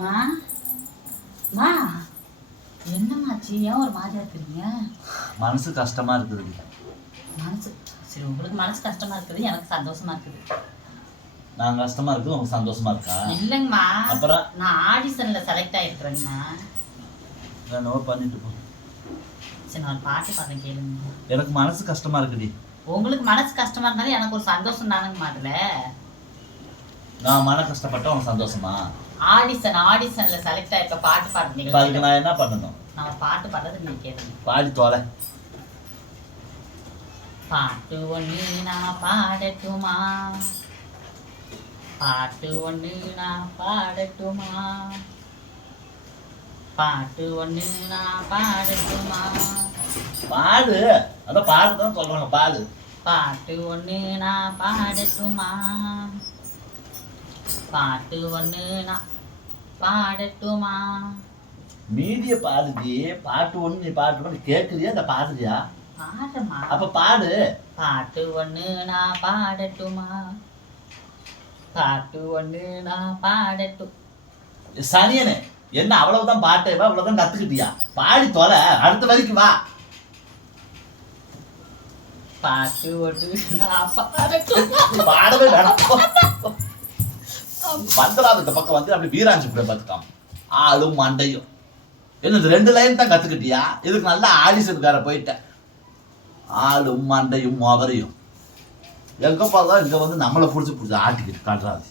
மா மா என்னம்மாச்சு? ஏன் ஒரு மாதிரியா இருக்கிறீங்க? மனசு கஷ்டமா இருக்குது. மனசு சரி உங்களுக்கு மனசு கஷ்டமா இருக்குது எனக்கு சந்தோஷமா இருக்குது. நான் கஷ்டமா இருக்குது உங்களுக்கு சந்தோஷமா இருக்கா? இல்லைங்கம்மா. அப்புறம்? நான் ஆடிஷன்ல செலக்ட் ஆயிருக்கிறேங்கம்மா நான் நோட் பண்ணிட்டு போ. சரி நான் பாட்டு பாடுறேன் கேளுங்க எனக்கு மனசு கஷ்டமா இருக்குடி. உங்களுக்கு மனசு கஷ்டமா இருந்தாலும் எனக்கு ஒரு சந்தோஷம் தானுங்கம்மா அதுல. நான் மன கஷ்டப்பட்டா உனக்கு சந்தோஷமா? ஆடிஷன் ஆடிஷன்ல செலக்ட் ஆயிருக்க பாட்டு இப்ப அதுக்கு நான் என்ன பண்ணணும்? நான் பாட்டு பாடுறது நீங்க கேளுங்க பாடி தொலை. பாட்டு ஒண்ணு நான் பாடட்டுமா? பாட்டு ஒண்ணு நான் பாடட்டுமா? பாட்டு ஒண்ணு நான் பாடட்டுமா? பாடு. அதான் பாடு தான் சொல்றாங்க பாடு. பாட்டு ஒண்ணு நான் பாடட்டுமா? பாட்டு ஒண்ணு நான் பாடட்டுமா? மீதிய பாடுடி பாட்டு ஒண்ணு நீ பாட்டு ஒண்ணு கேக்குறியா அந்த பாடுறியா? பாடுமா. அப்ப பாடு. பாட்டு ஒண்ணு நான் பாடட்டுமா? பாட்டு ஒண்ணு நான் பாடட்டும் சனியனே என்ன அவ்வளவுதான் பாட்டு வா அவ்வளவுதான் கத்துக்கிட்டியா? பாடி தொலை அடுத்த வரைக்கும் வா. பாட்டு ஒண்ணு நான் பாடட்டும் பாடவே வேணாம் வந்துடாத இந்த பக்கம் வந்து அப்படி வீராஞ்சு கூட பார்த்துட்டான். ஆளும் மண்டையும். என்ன இந்த ரெண்டு லைன் தான் கத்துக்கிட்டியா? இதுக்கு நல்லா ஆடிஷனுக்கார போயிட்டேன் ஆளும் மண்டையும் மொவரையும் எங்க பார்த்தா இங்க வந்து நம்மளை பிடிச்சி பிடிச்சி ஆட்டிக்கிட்டு காட்டுறாது